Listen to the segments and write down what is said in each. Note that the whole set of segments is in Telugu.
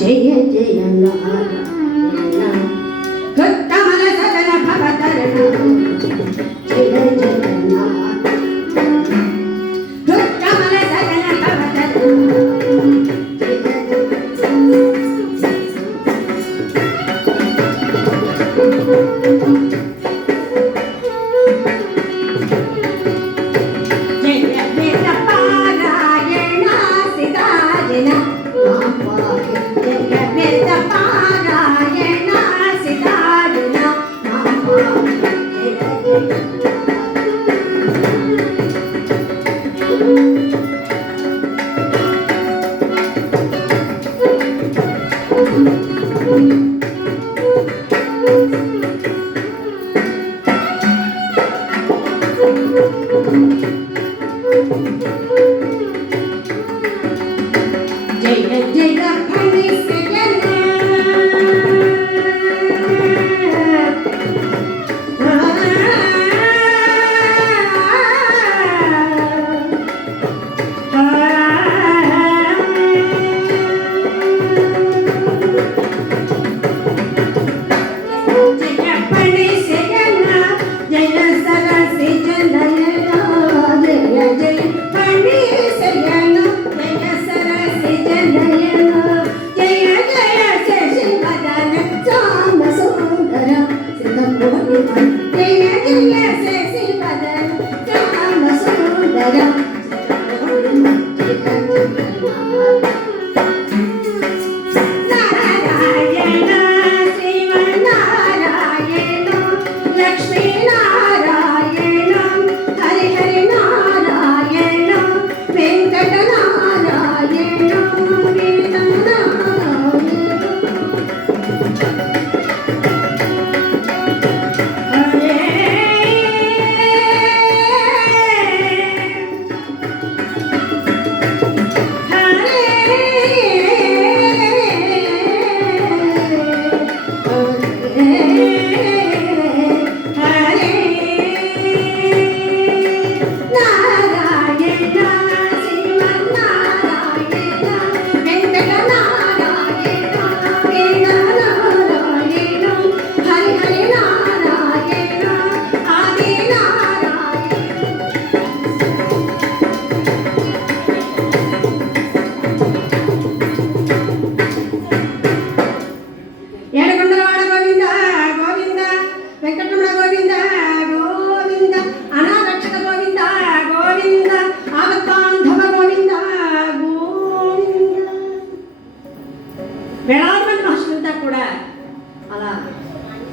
జయ జయ నారాయణ ఉత్తమల సకల భవతరణ జయ జయ ఉత్తమల సకల భవతరణ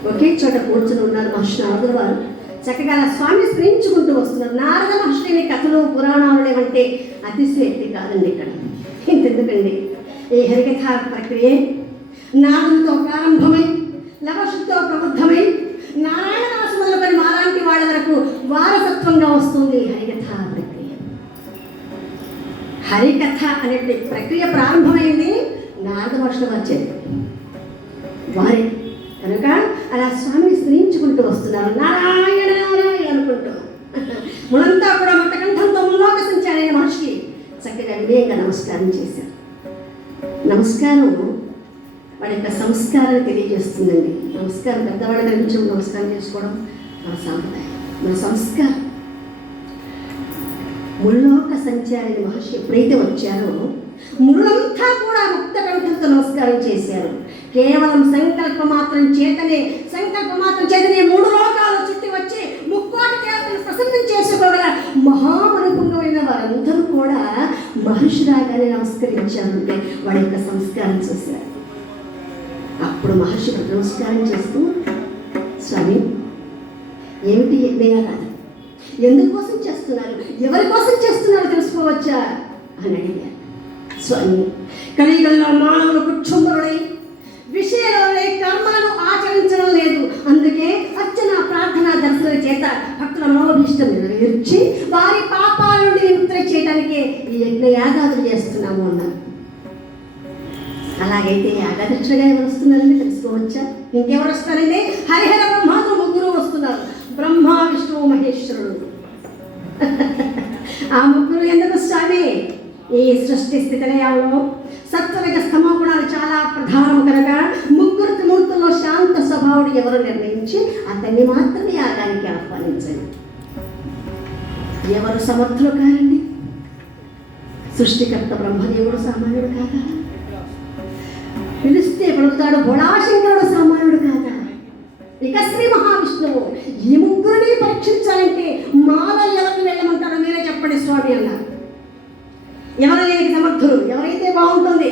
ఒకే చోట కూర్చుని ఉన్నారు మహర్షి నారదుల వారు. చక్కగా స్వామి స్మరించుకుంటూ వస్తున్నారు. నారద మహర్షిని కథలు పురాణాలు ఏమంటే అతిశయోక్తి కాదండి. ఇక్కడ ఇంతెందుకండి, ఈ హరికథ ప్రక్రియ నారదులతో ప్రారంభమై లవషుతో ప్రబుద్ధమై నారాయణదాసు మొదలుకొని మాలాంటి వాళ్ళ వరకు వారసత్వంగా వస్తుంది హరికథ ప్రక్రియ. హరికథ అనే ప్రక్రియ ప్రారంభమైంది నారద మహర్షుల వారి చేత వారే. కనుక అలా స్వామిని స్మరించుకుంటూ వస్తున్నారు, నారాయణ నారాయణ అనుకుంటూ. మునంతా కూడా మట్టకంఠంతో ముల్లోక సంచారైన మహర్షి చక్కగా వినయంగా నమస్కారం చేశారు. నమస్కారం వాడి యొక్క సంస్కారాన్ని తెలియజేస్తుందండి. నమస్కారం పెద్దవాళ్ళ నుంచి నమస్కారం చేసుకోవడం మన సాంప్రదాయం, మన సంస్కారం. ముల్లోక సంచారైన మహర్షి ఎప్పుడైతే వచ్చారో మునులంతా కూడా ముక్త కంఠంతో నమస్కారం చేశారు. కేవలం సంకల్ప మాత్రం చేతనే 3 లోకాలు చుట్టి వచ్చి ముక్కోటి దేవతలను ప్రసన్నం చేసుకోగల మహామనుపుంగమైన వారందరూ కూడా మహర్షి రాగానే నమస్కరించారంటే వాడి యొక్క సంస్కారం చూశారు. అప్పుడు మహర్షి నమస్కారం చేస్తూ, స్వామి ఏమిటి యజ్ఞగా కాదు, ఎందుకోసం చేస్తున్నారు, ఎవరి కోసం చేస్తున్నారు తెలుసుకోవచ్చా అని అడిగారు. స్వామి, కలియుగంలో మానవులు కుక్షుంబరుడై విషయంలోనే కర్మలను ఆచరించడం లేదు. అందుకే అర్చన ప్రార్థన దర్శనం చేత భక్తుల మనోభీష్టం నెరవేర్చి వారి పాపాల నుండి విముక్తి చేయడానికే ఈ యజ్ఞ యాగాదులు చేస్తున్నాము అన్నారు. అలాగైతే యాగాదక్షులుగా ఎవరు వస్తున్నారని తెలుసుకోవచ్చా? ఇంకెవరు వస్తారండి? హరిహర బ్రహ్మాదులు 3 వస్తున్నారు. బ్రహ్మ, విష్ణువు, మహేశ్వరుడు. ఆ 3 ఎందుకు స్వామి? ఈ సృష్టి స్థితిలయంలో సత్వరగ స్తమ గుణాలు చాలా ప్రధానం కనుక ముగ్గురు మూర్తుల్లో శాంత స్వభావుడు ఎవరు నిర్ణయించి అతన్ని మాత్రమే యాగానికి ఆహ్వానించండి. ఎవరు సమర్థులు కారండి? సృష్టికర్త బ్రహ్మదేవుడు సామాన్యుడు కాదా? పిలిస్తే పలుకుతాడు భోళాశంకరుడు సామాన్యుడు కాదా? ఇక శ్రీ మహావిష్ణువు ఈ ముగ్గురిని పరీక్షించాలంటే మాల ఎవరిని వెళ్ళమంటారో మీరే చెప్పండి స్వామి అన్నారు. ఎవరు దీనికి సమర్థులు? ఎవరైతే బాగుంటుంది?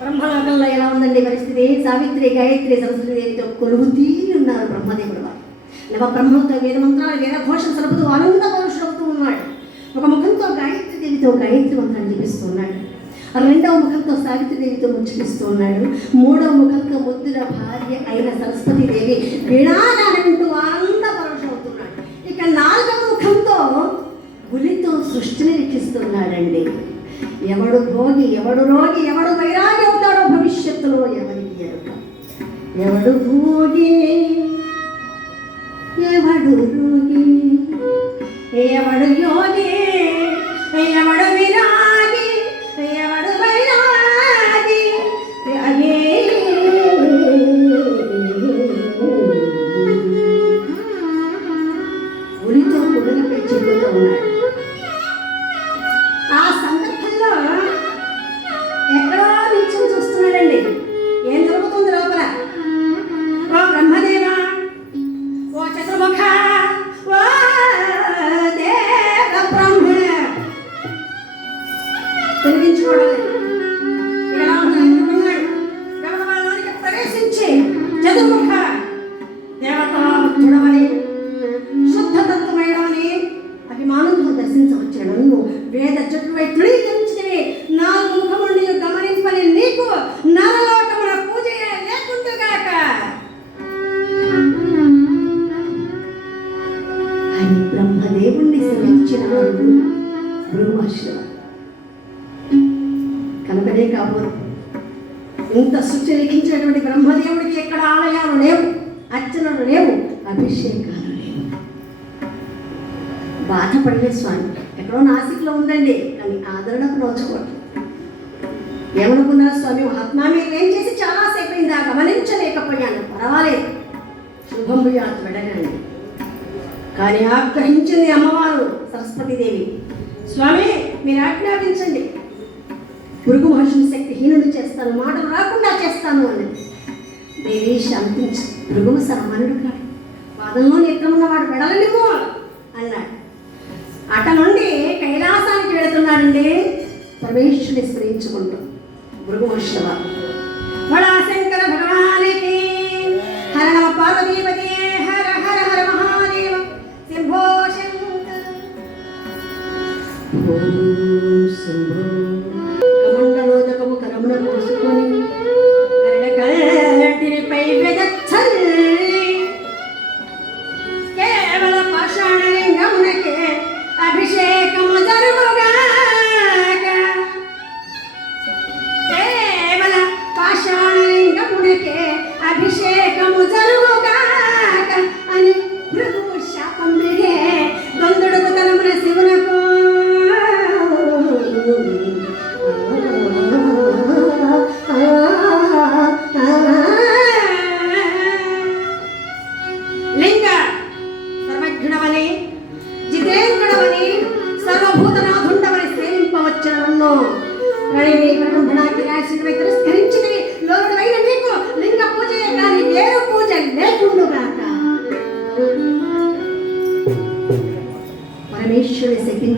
బ్రహ్మలోకంలో ఎలా ఉందండి పరిస్థితి? సావిత్రి, గాయత్రి, సరస్వతి దేవితో కొలువు తీరి ఉన్నారు బ్రహ్మదేవుడు వారు. నవ బ్రహ్మతో వేద మంత్రాలు వేద ఘోష సరుపుతూ ఆనంద పరుషులవుతూ ఉన్నాడు. ఒక ముఖంతో గాయత్రి దేవితో గాయత్రి మంత్రాలు జపిస్తూ ఉన్నాడు. రెండవ ముఖంతో సావిత్రి దేవితో ముచ్చటిస్తూ ఉన్నాడు. మూడవ ముఖంతో ముద్దుల భార్య అయిన సరస్వతి దేవి వీణాగానంటూ ఆనంద పరుషవుతున్నాడు. ఇక నాలుగవ ముఖంతో గులితో సృష్టిని రక్షిస్తున్నాడండి. ఎవడు భోగి, ఎవడు రోగి, ఎవడు వైరాగి అవుతాడో భవిష్యత్తులో ఎవరికి ఎరుక. ఎవడు భోగి, ఎవడు రోగి, ఎవడు యోగి, ఎవడు విరాగి, ఎవడు వైరాగి. ఉరితో కుడులపై చెప్పుతూ ఉన్నాడు. ఆ సందర్భంలో ఎక్కడో నిత్యం చూస్తున్నాడండి. ఏం జరుగుతుంది లోపల? ఓ బ్రహ్మదేవ, ఓ చతుర్ముఖ, ఓ దేవ బ్రహ్మణ తెలిపించుకోవడం దేవతలోనికి ప్రవేశించి చతుర్ముఖ దేవత చూడమని శుద్ధతత్వమైనవని అభిమానంతో దర్శించవచ్చాడు. నువ్వు వేద చతుర్వై తృణీకరించినవి నాలుగు ముఖముండి గమనింపని నీకు నరలోకమున పూజ లేకుండుగాక అని బ్రహ్మదేవుణ్ణి శమించినాడు భృగుమహర్షి. కనుకనే కాబోలు ఇంత సృష్టి లిఖించినటువంటి బ్రహ్మదేవుడికి ఎక్కడ ఆలయాలు లేవు, అర్చనలు లేవు, అభిషేకాలు లేవు. బాధపడలే స్వామి. ఎక్కడో నాసిక్లో ఉందండి, కానీ ఆదరణకు నోచుకోండి. ఏమనుకున్నారు స్వామి? మహాత్మా మీరు ఏం చేసి చాలాసేపు అయిందా, గమనించలేకపోయాను. పర్వాలేదు, శుభం భూయాత్ వెళ్ళగండి. కానీ ఆగ్రహించింది అమ్మవారు సరస్వతీదేవి. స్వామి మీరు ఆజ్ఞాపించండి, భృగు మహర్షిని శక్తిహీనుడు చేస్తాను, మాటలు రాకుండా చేస్తాను అని. దేవి శాంతించు, భృగువు సామాన్యుడు కాడు, పాదంలో నేత్రమున్నవాడు వెడలనిమో అన్నాడు. అట నుండి కైలాసానికి వెళుతున్నాడండి పరమేశ్వరుని స్మరించుకుంటూ భృగు మహర్షి వారు. శంకర భగవానికి హర నమ పార్వతీపతి, హర హర హర మహాదేవ శంభో శంకర. కమండలోదకము కరమున పోసుకొని కరటిపై వెదచ్చల్లి కేవల పాషాణలింగమునకే అభిషేకము జరుగుగాక. కేవల పాషాణలింగమునకే అభిషేకము జరుగుగాక అని భృగువు శాపం మిగే దొందుడుకు తనమున శివునకు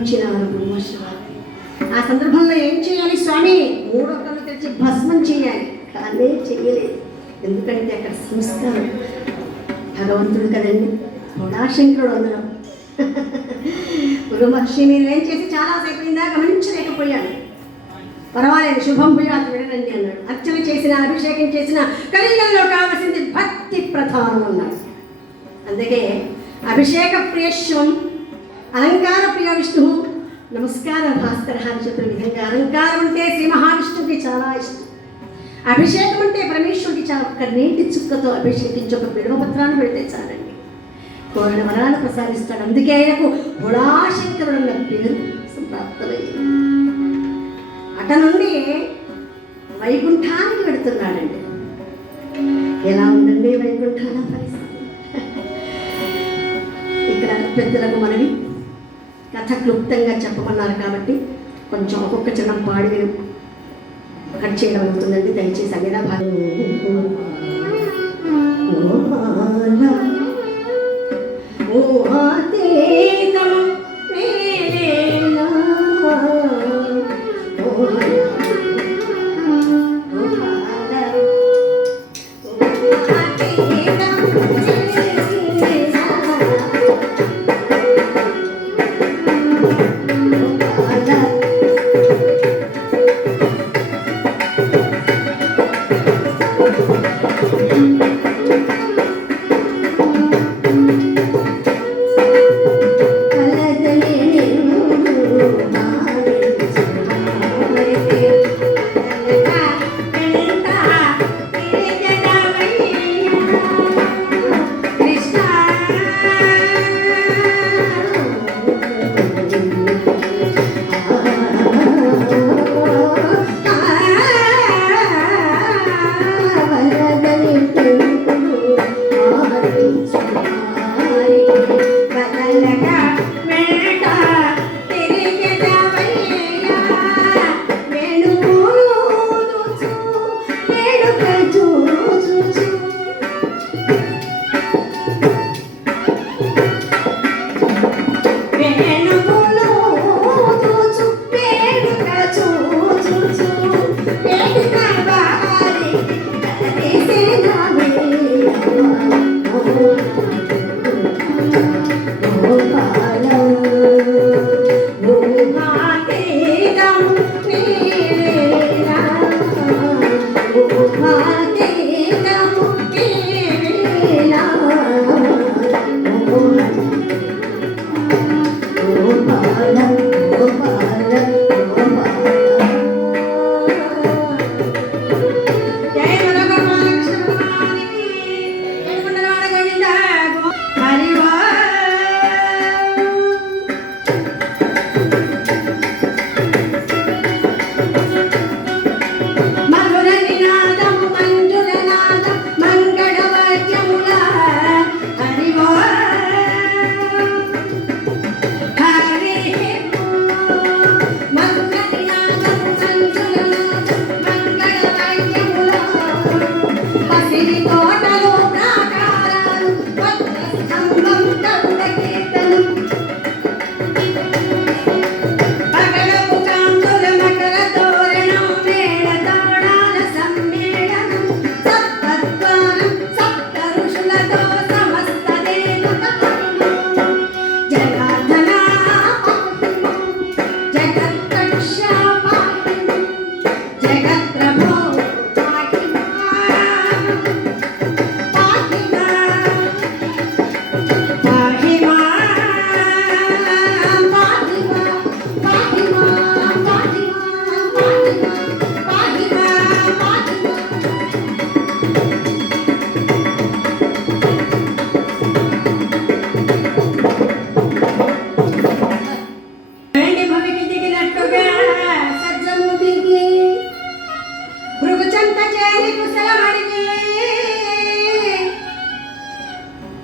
ఇచ్చినారు బ్రహ్మోత్సవాలు. ఆ సందర్భంలో ఏం చేయాలి స్వామి? 3 కళ్ళు తెరిచి భస్మం చేయాలి. కానీ చెయ్యలేదు. ఎందుకంటే అక్కడ సంస్కారం. భగవంతుడు కదండి, గుణాశంకరుడు అందులో. గురు మహర్షి మీరు ఏం చేసి చాలాసేపు అయిందా గమనించలేకపోయాను. పర్వాలేదు, శుభం భూయాత్ వినండి అన్నాడు. అర్చన చేసిన, అభిషేకం చేసిన కలియుగంలో కావలసింది భక్తి ప్రధానం అన్నాడు. అందుకే అభిషేక ప్రియశ్వం, అలంకార ప్రియ విష్ణువు, నమస్కార భాస్కర అని చెప్పిన విధంగా అలంకారం అంటే శ్రీ మహావిష్ణువుకి చాలా ఇష్టం. అభిషేకం అంటే పరమేశ్వరుడికి చాలా ఒక్క నీటి చుక్కతో అభిషేకించి ఒక బిల్వపత్రాన్ని పెడితే చాలండి, కోరిన వరాలు ప్రసాదిస్తాడు. అందుకే ఆయనకు గుణాశంకరుడు అన్న పేరు సంప్రాప్తమైంది. అట నుండి వైకుంఠానికి వెళుతున్నాడండి. ఎలా ఉందండి వైకుంఠాల పరిస్థితి? ఇక్కడ పెద్దలకు మనవి, కథ క్లుప్తంగా చెప్పమన్నారు కాబట్టి కొంచెం ఒక్కొక్క చిన్న పాడి విను కట్ చేయడం అవుతుందండి. దయచేసి అదేనా భాగం.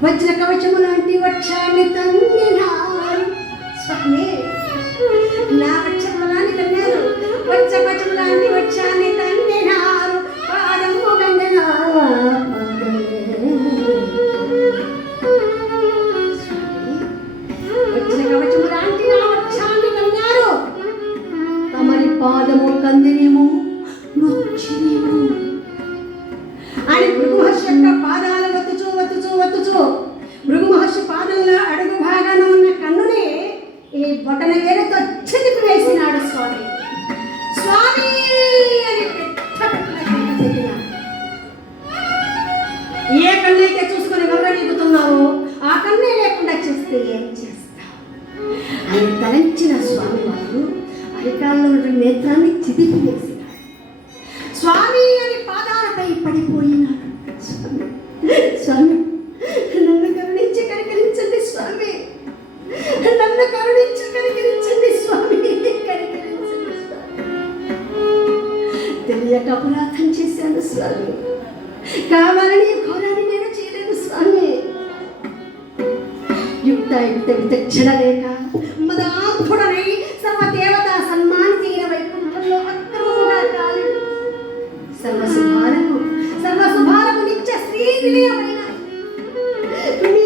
వజ్ర కవచము లాంటి వక్షాన్ని తన్నినారు స్వామి. నా వక్షములాన్ని తన్నారు, వజ్ర కవచము లాంటి వక్షాన్ని తన్నినారు, పాదము గంగనా వజ్ర కవచము లాంటి నా వక్షాన్ని చేస్తే ఏం చేస్తావు అని తలంచిన స్వామివారు అరికాల్లో ఉన్న నేత్రాన్ని చిదిపి వేసినాడు. స్వామి అని పాదాలపై పడిపోయినాడు. స్వామి స్వామి నన్ను కరుణించి కనికరించండి స్వామి, నన్ను కరుణించి కనికరించండి స్వామి, కనికరించండి స్వామి. తెలియక అపరాధం చేశాను స్వామి, కావాలని ఘోరాన్ని నేను చేయలేదు స్వామి. యుక్తాయుక్త విచక్షణ లేక మదాంధుడనై సర్వదేవతా సన్మానితైన వైకుంఠంలో అక్రమముగా కాలేదు. సర్వశుభాలకు నిత్య శ్రీనిలయమైన మీ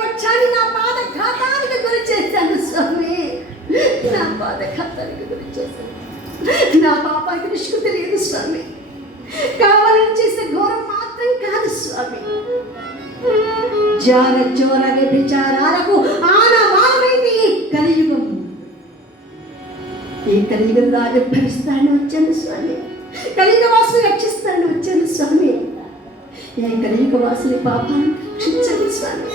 వక్షాన్ని నా పాదఘాతానికి గురి చేశాను స్వామి, నా పాదఘాతానికి గురి చేశాను. నా పాపానికి నిష్కృతి లేదు స్వామి, కావాలని చేసే ఘోరం మాత్రం కాదు స్వామి. జార చోర వ్యభిచారాలకు ఆనవాలమైంది ఈ కలియుగం. ఈ కలియుగంలో ఆవిర్భవిస్తాను వచ్చాను స్వామి, కలియుగ వాసులు రక్షిస్తాను వచ్చాను స్వామి. ఈ కలియుగ వాసుని పాపాన్ని రక్షించండి స్వామి,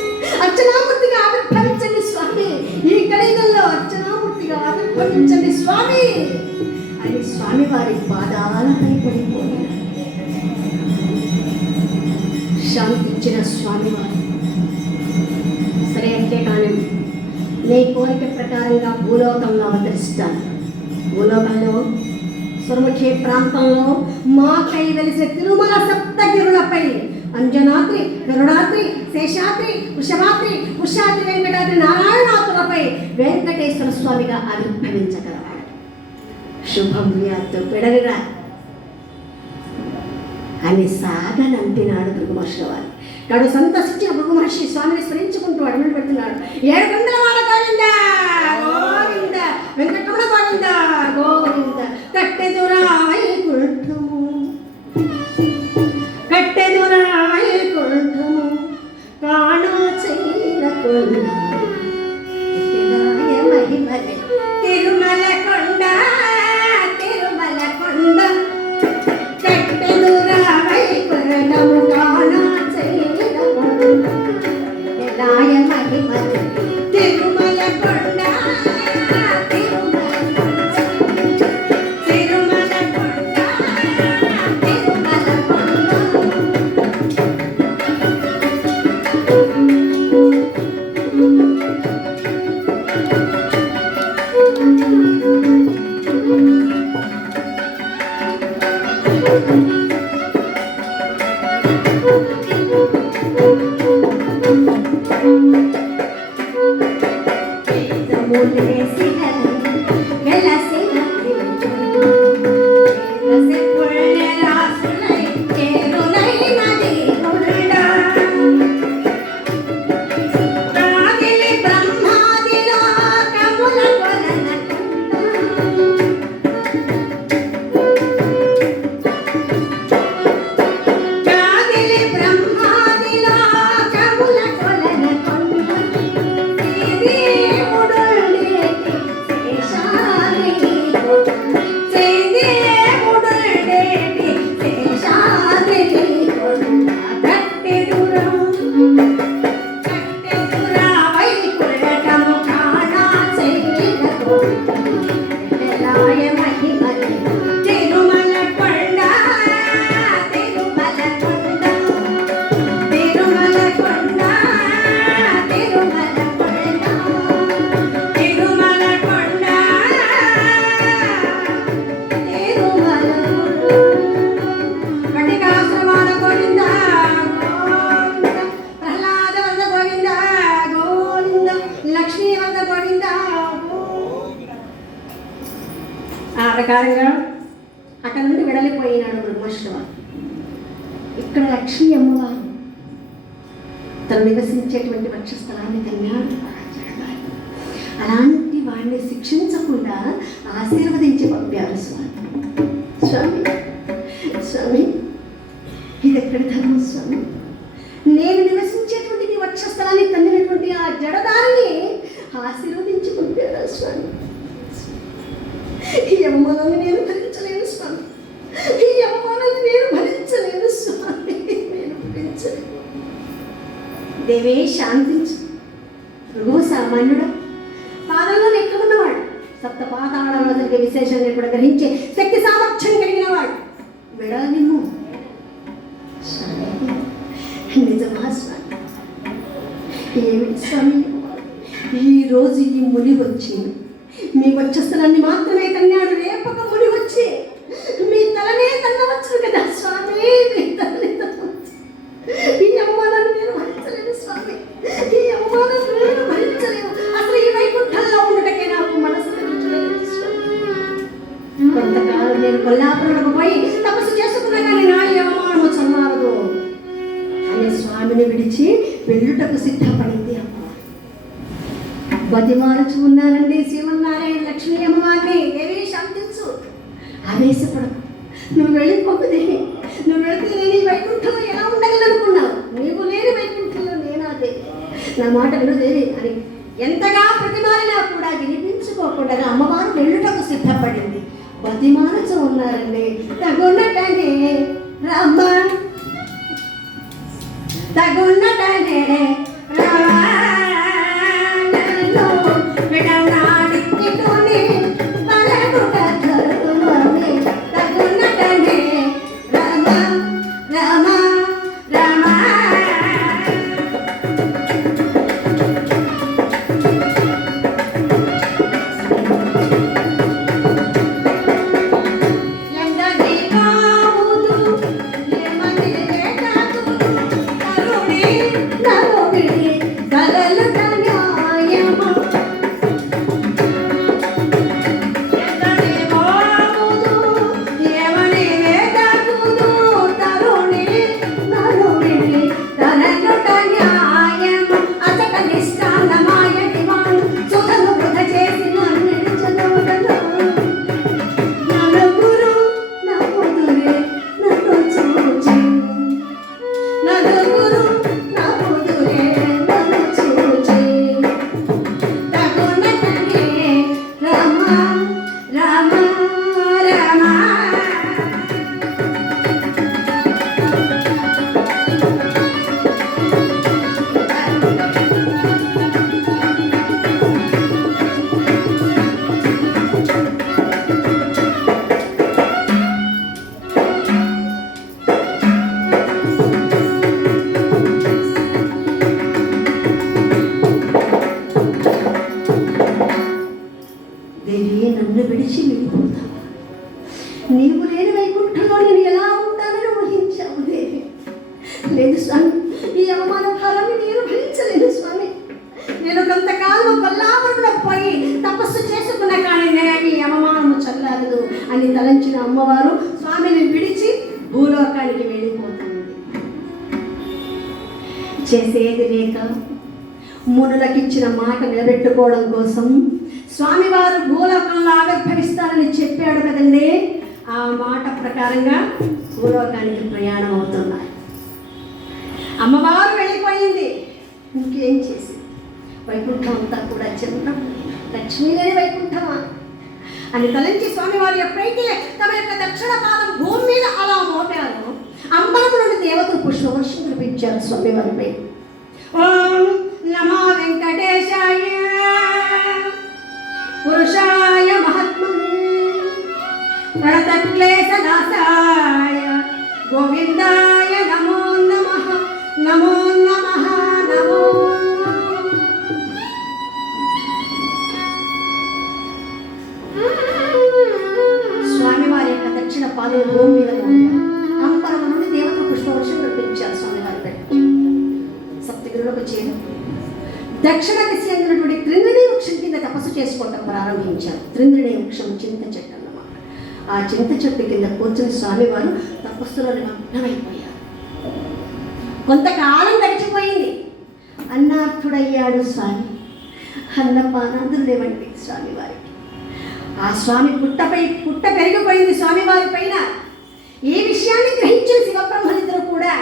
అర్చనామూర్తిగా ఆవిర్భవించండి స్వామి, ఈ కలియుగంలో అర్చనామూర్తిగా ఆవిర్భవించండి స్వామి అని స్వామివారి పాదాలపై పడిపోయారు. శాంతి ఇచ్చిన స్వామివారు సరే అంటే కానీ నీ కోరిక ప్రకారంగా భూలోకంలో అవతరిస్తాను. భూలోకంలో సురముఖి ప్రాంతంలో మాకై వెలిసే తిరుమల సప్తగిరులపై అంజనాద్రి, గరుడాద్రి, శేషాద్రి, వృషభాద్రి, వృషాద్రి, వెంకటాద్రి, నారాయణాద్రులపై వెంకటేశ్వర స్వామిగా ఆవిర్భవించగలవాడు. శుభం వ్యాప్తం పెడలిరా అని సాగనంపినాడు భృగు మహర్షి వారు. నాడు సంతసించిన భృగు మహర్షి స్వామిని స్మరించుకుంటూ అడుగులు పెడుతున్నాడు. 7 వాడ గోవింద గోవింద, వెంకటరమణ గోవింద గోవింద, కట్టెదురా వైకుంఠము, కట్టెదురా వైకుంఠము, కాణో చైనకొండ, మహిమలే తిరుమల కొండ, తిరుమల కొండ, కట్టెదురా వైకుంఠము, కాణో చైనకొండ, ఎలాయ మహిమలే తిరుమల కొండ, తిరుమల కొండ, తిరుమల కొండ, తిరుమల ప్రకారంగా అక్కడ నుండి వెడలిపోయినాడు బ్రహ్మశ్రవ. ఇక్కడ లక్ష్మీ అమ్మవారు తను నివసించేటువంటి వక్షస్థలాన్ని కన్నాడు. అలాంటి వాడిని శిక్షించకుండా ఆశీర్వదించి పంపారు స్వామి. స్వామి స్వామి ఇది ఎక్కడి ధర్మం స్వామి? నేను నివసించేటువంటి నీ వక్షస్థలాన్ని తన్నినటువంటి ఆ జడదారిని ఆశీర్వదించి పంపారా స్వామి? ఈ అవమానాన్ని నేను భరించలేను స్వామి, ఈ అవమానాన్ని నేను భరించలేను స్వామి, నేను భరించలేను. దేవే శాంతించు, భృగువు సామాన్యుడు, పాదంలో ఎక్కున్నవాడు, సప్త పాతాళంలో జరిగే విశేషాన్ని కూడా గ్రహించే శక్తి సామర్థ్యం కలిగిన వాడు. విడనిమ్ము నిజమా స్వామి? ఏమిటి స్వామి, ఈరోజు ఈ ముని వచ్చి మీ వచ్చస్థలాన్ని మాత్రమే తన్నాడు, రేపక ముని వచ్చి మీ తలనే తన్నవచ్చు కదా స్వామి. మీ తలనే తన్నవచ్చు. ఈ అవమానాన్ని నేను భరించలేను స్వామి, ఈ అవమానాన్ని నేను భరించలేను. అసలు ఈ వైకుంఠంలో ఉండటకే నాకు మనసు తెలియలేదు స్వామి. కొంతకాలం నేను కొల్లాపురంలో పోయి తపస్సు చేసుకున్నా కానీ నా ఈ అవమానము చల్లారదు అనే స్వామిని విడిచి వెళ్ళుటకు సిద్ధపడింది అమ్మ. బతిమారుచు ఉన్నారండి శ్రీమన్నారాయణ లక్ష్మీ అమ్మవారిని. ఏమీ శాంతించు, ఆవేశపడకు, నువ్వు వెళ్ళిపోకుదే. నువ్వు వెళితే నేను ఈ వైకుంఠంలో ఎలా ఉండగలనుకున్నావు? నీవు లేని వైకుంఠంలో నేనాదే, నా మాట వినుదేవి అని ఎంతగా ప్రతిమారినా కూడా వినిపించుకోకుండా అమ్మవారు వెళ్ళుటకు సిద్ధపడింది. బతిమారుచు ఉన్నారండి. తగున్నటనే రామ్మ, తగున్నటనే నన్ను విడిచి వెళ్ళిపోతావా? నీవు లేని వైకుంఠంలో నేను ఎలా ఉంటానని ఊహించావు దేవి. లేదు స్వామి, ఈ అవమాన భారాన్ని నేను భరించలేను స్వామి. నేను కొంతకాలం కొల్లాపురంలో పోయి తపస్సు చేసుకున్నా కానీ ఈ అవమానము చల్లారదు అని తలంచిన అమ్మవారు స్వామిని విడిచి భూలోకానికి వెళ్ళిపోతుంది. చేసేది లేక మునులకిచ్చిన మాట నిలబెట్టుకోవడం కోసం స్వామివారు భూలోకంలో ఆవిర్భవిస్తారని చెప్పాడు కదండి. ఆ మాట ప్రకారంగా భూలోకానికి ప్రయాణం అవుతున్నారు. అమ్మవారు వెళ్ళిపోయింది, ఇంకేం చేసింది? వైకుంఠం అంతా కూడా చిన్న లక్ష్మీ లేని వైకుంఠమా అని తలంచి స్వామివారు ఎప్పుడైతే తమ యొక్క దక్షిణ పాదం భూమి మీద అలా మోపారు, అంబరము నుండి దేవతలు పుష్పవర్షం కురిపించారు స్వామివారిపై. ఓం నమో వెంకటేశాయ పురుషాయ మహాత్మనే ప్రణతక్లేశనాశాయ గోవిందాయ నమో నమః నమో నమః నమో స్వామివారి యొక్క దక్షిణ పాదం భూమి మీద అంబరము నుండి దేవతలు పుష్పవర్షం కురిపించారు స్వామివారిపై. సప్తగిరిలోకి చేరు దక్షిణ దిశ అయినటువంటి త్రింద్రిణి వృక్షం కింద తపస్సు చేసుకోవటం ప్రారంభించారు. త్రింద్రిణి వృక్షం చింత చెట్టు అన్నమాట. ఆ చింత చెట్టు కింద కూర్చుని స్వామివారు తపస్సులో నిమగ్నమైపోయారు. కొంతకాలం గడిచిపోయింది. అన్నార్థుడయ్యాడు స్వామి. అన్నపానాదులు లేవండి స్వామివారికి. ఆ స్వామి పుట్ట పెరిగిపోయింది స్వామివారి పైన. ఈ విషయాన్ని గ్రహించిన శివబ్రహ్మలిద్దరూ కూడా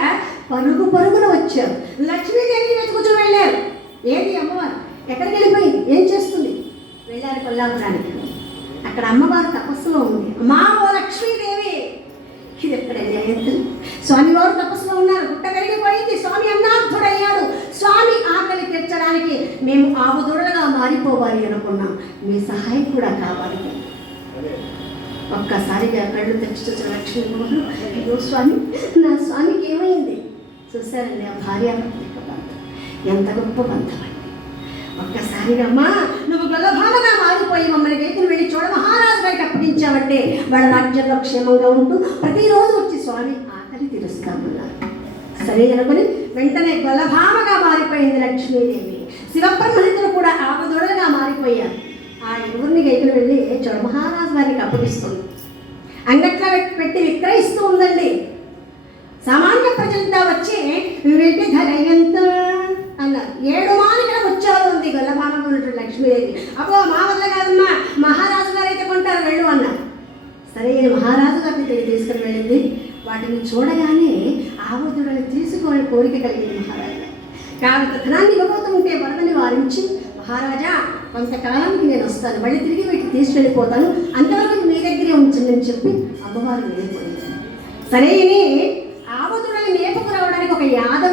పరుగు పరుగున వచ్చారు. లక్ష్మీదేవిని వెతుకుతూ వెళ్ళారు. ఏది అమ్మవారు ఎక్కడికి వెళ్ళిపోయింది, ఏం చేస్తుంది? వెళ్ళారు కొల్లాపురానికి. అక్కడ అమ్మవారు తపస్సులో ఉంది. అమ్మా ఓ లక్ష్మీదేవి, ఇది ఎక్కడ జయంతి? స్వామివారు తపస్సులో ఉన్నారు. పుట్ట పెరిగిపోయింది. స్వామి అన్నార్థుడయ్యాడు. స్వామి ఆకలి తీర్చడానికి చేయడానికి మేము ఆవుదూడలుగా మారిపోవాలి అనుకున్నాం. మీ సహాయం కూడా కావాలి. ఒక్కసారిగా కళ్ళు తెచ్చి చూసిన లక్ష్మీ వారు, అయ్యో స్వామి, నా స్వామికి ఏమైంది? చూశారండి ఆ భార్యాభర్తల బంధం ఎంత గొప్ప బంధం అండి. ఒక్కసారిగా అమ్మా నువ్వు గొల్లభామగా మారిపోయి మమ్మల్ని గేకులు వెళ్ళి చూడ మహారాజు గారికి అప్పగించావంటే వాళ్ళ రాజ్యంలో క్షేమంగా ఉంటూ ప్రతిరోజు వచ్చి స్వామి ఆకలి తీరుస్తామన్నారు. సరే అనుకుని వెంటనే గొల్లభామగా మారిపోయింది లక్ష్మీదేవి. శివబ్రహ్మణితులు కూడా ఆవదొడలుగా మారిపోయారు. ఆ ఇరువురిని గేకులు వెళ్ళి చూడ మహారాజు గారికి అప్పగిస్తుంది. అంగట్లో పెట్టి విక్రయిస్తూ ఉందండి. సామాన్య ప్రజలంతా వచ్చి వీటి ధర ఎంత అన్నారు. 7 మానికల ముత్యాలు ఉంది గొల్లభామగా ఉన్నటువంటి లక్ష్మీదేవి. అబ్బో మా వల్ల కాదమ్మా, మహారాజు గారు అయితే కొంటారు వెళ్ళు అన్నారు. సరే మహారాజు గారిని తీసుకుని వెళ్ళింది. వాటిని చూడగానే ఆవుదుడని తీసుకోవాలని కోరిక కలిగింది మహారాజు. కాంత ధనాన్ని ఇవ్వబోతుంటే వరదని వారించి, మహారాజా కొంతకాలానికి నేను వస్తాను, మళ్ళీ తిరిగి వీటిని తీసుకెళ్ళిపోతాను, అంతవరకు మీ దగ్గరే ఉంచండి అని చెప్పి అమ్మవారు వెళ్ళిపోయింది. సరే ఆవుదుడని మేపుకు రావడానికి ఒక యాదవ